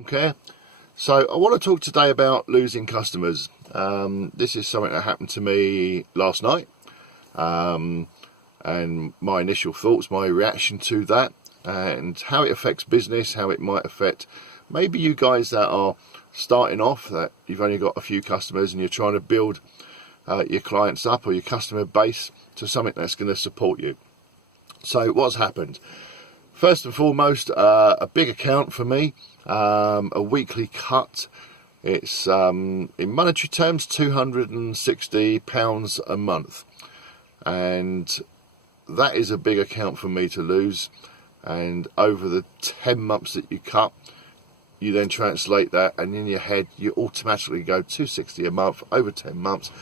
Okay, so I want to talk today about losing customers. This is something that happened to me last night, and my initial thoughts, my reaction to that, and how it affects business, how it might affect maybe you guys that are starting off, that you've only got a few customers and you're trying to build your clients up or your customer base to something that's going to support you. So what's happened? First and foremost, a big account for me, a weekly cut. It's in monetary terms £260 a month, and that is a big account for me to lose. And over the 10 months that you cut, you then translate that, and in your head you automatically go £260 a month over 10 months.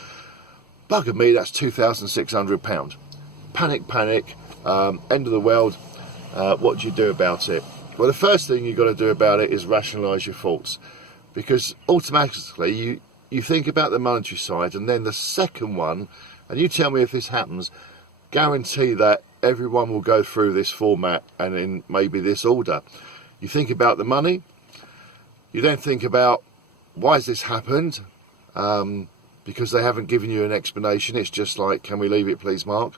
Bugger me, that's £2,600. Panic, end of the world. What do you do about it? Well, the first thing you've got to do about it is rationalise your thoughts, because automatically you think about the monetary side, and then the second one, and you tell me if this happens, guarantee that everyone will go through this format and in maybe this order. You think about the money, you then think about why has this happened, because they haven't given you an explanation. It's just like, can we leave it please, Mark?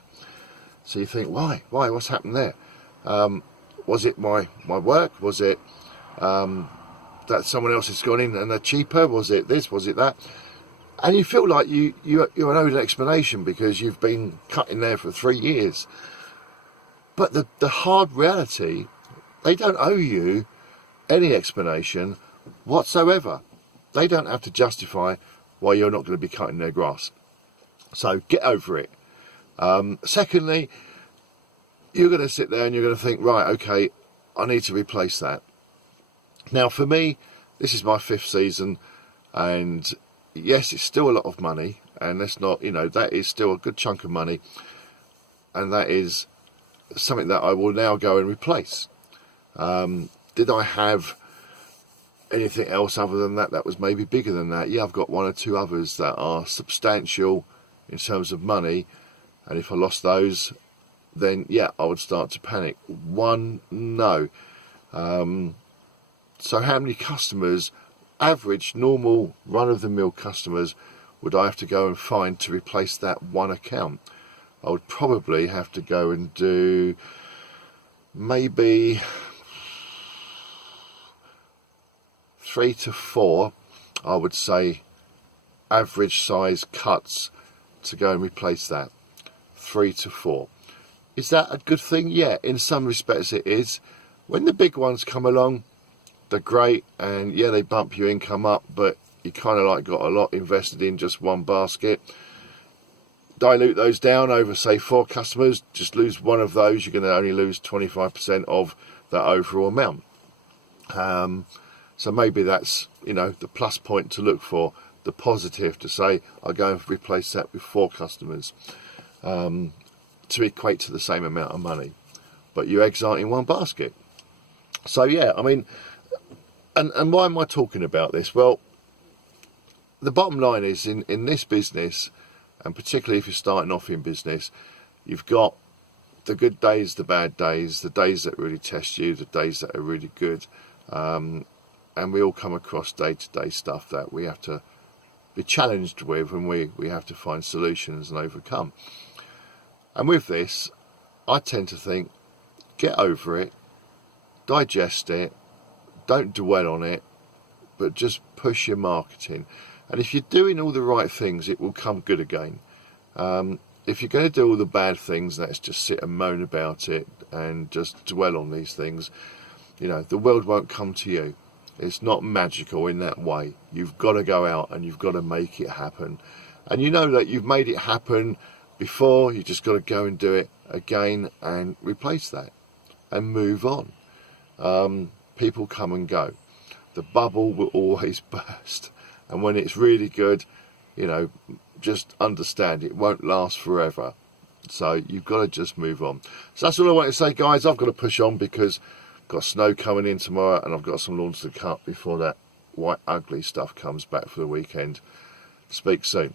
So you think, why, what's happened there? Was it my work? Was it that someone else has gone in and they're cheaper? Was it this? Was it that? And you feel like you're owed an explanation because you've been cutting there for 3 years. But the hard reality, they don't owe you any explanation whatsoever. They don't have to justify why you're not going to be cutting their grass. So get over it. Secondly, you're going to sit there and you're going to think, right, okay, I need to replace that. Now, for me, this is my 5th season, and yes, it's still a lot of money, and let's not, that is still a good chunk of money, and that is something that I will now go and replace. Did I have anything else other than that that was maybe bigger than that? Yeah, I've got 1 or 2 others that are substantial in terms of money, and if I lost those, then yeah, I would start to panic. No. So how many customers, average, normal, run-of-the-mill customers, would I have to go and find to replace that one account? I would probably have to go and do maybe 3 to 4, I would say, average size cuts to go and replace that. 3 to 4. Is that a good thing? Yeah, in some respects it is. When the big ones come along, they're great, and yeah, they bump your income up, but you kind of like got a lot invested in just one basket. Dilute those down over, say, 4 customers, just lose one of those, you're going to only lose 25% of that overall amount. So maybe that's, the plus point to look for, the positive to say, I'll go and replace that with 4 customers. To equate to the same amount of money, but your eggs aren't in one basket. So yeah, I mean, and why am I talking about this? Well, the bottom line is, in this business, and particularly if you're starting off in business, you've got the good days, the bad days, the days that really test you, the days that are really good, and we all come across day-to-day stuff that we have to be challenged with, and we have to find solutions and overcome. And with this, I tend to think, get over it, digest it, don't dwell on it, but just push your marketing. And if you're doing all the right things, it will come good again. If you're going to do all the bad things, let's just sit and moan about it and just dwell on these things. The world won't come to you. It's not magical in that way. You've got to go out and you've got to make it happen. And you know that you've made it happen before, you just got to go and do it again and replace that and move on. People come and go. The bubble will always burst, and when it's really good, just understand it won't last forever. So you've got to just move on. So that's all I want to say, guys. I've got to push on because I've got snow coming in tomorrow, and I've got some lawns to cut before that white ugly stuff comes back for the weekend. Speak soon.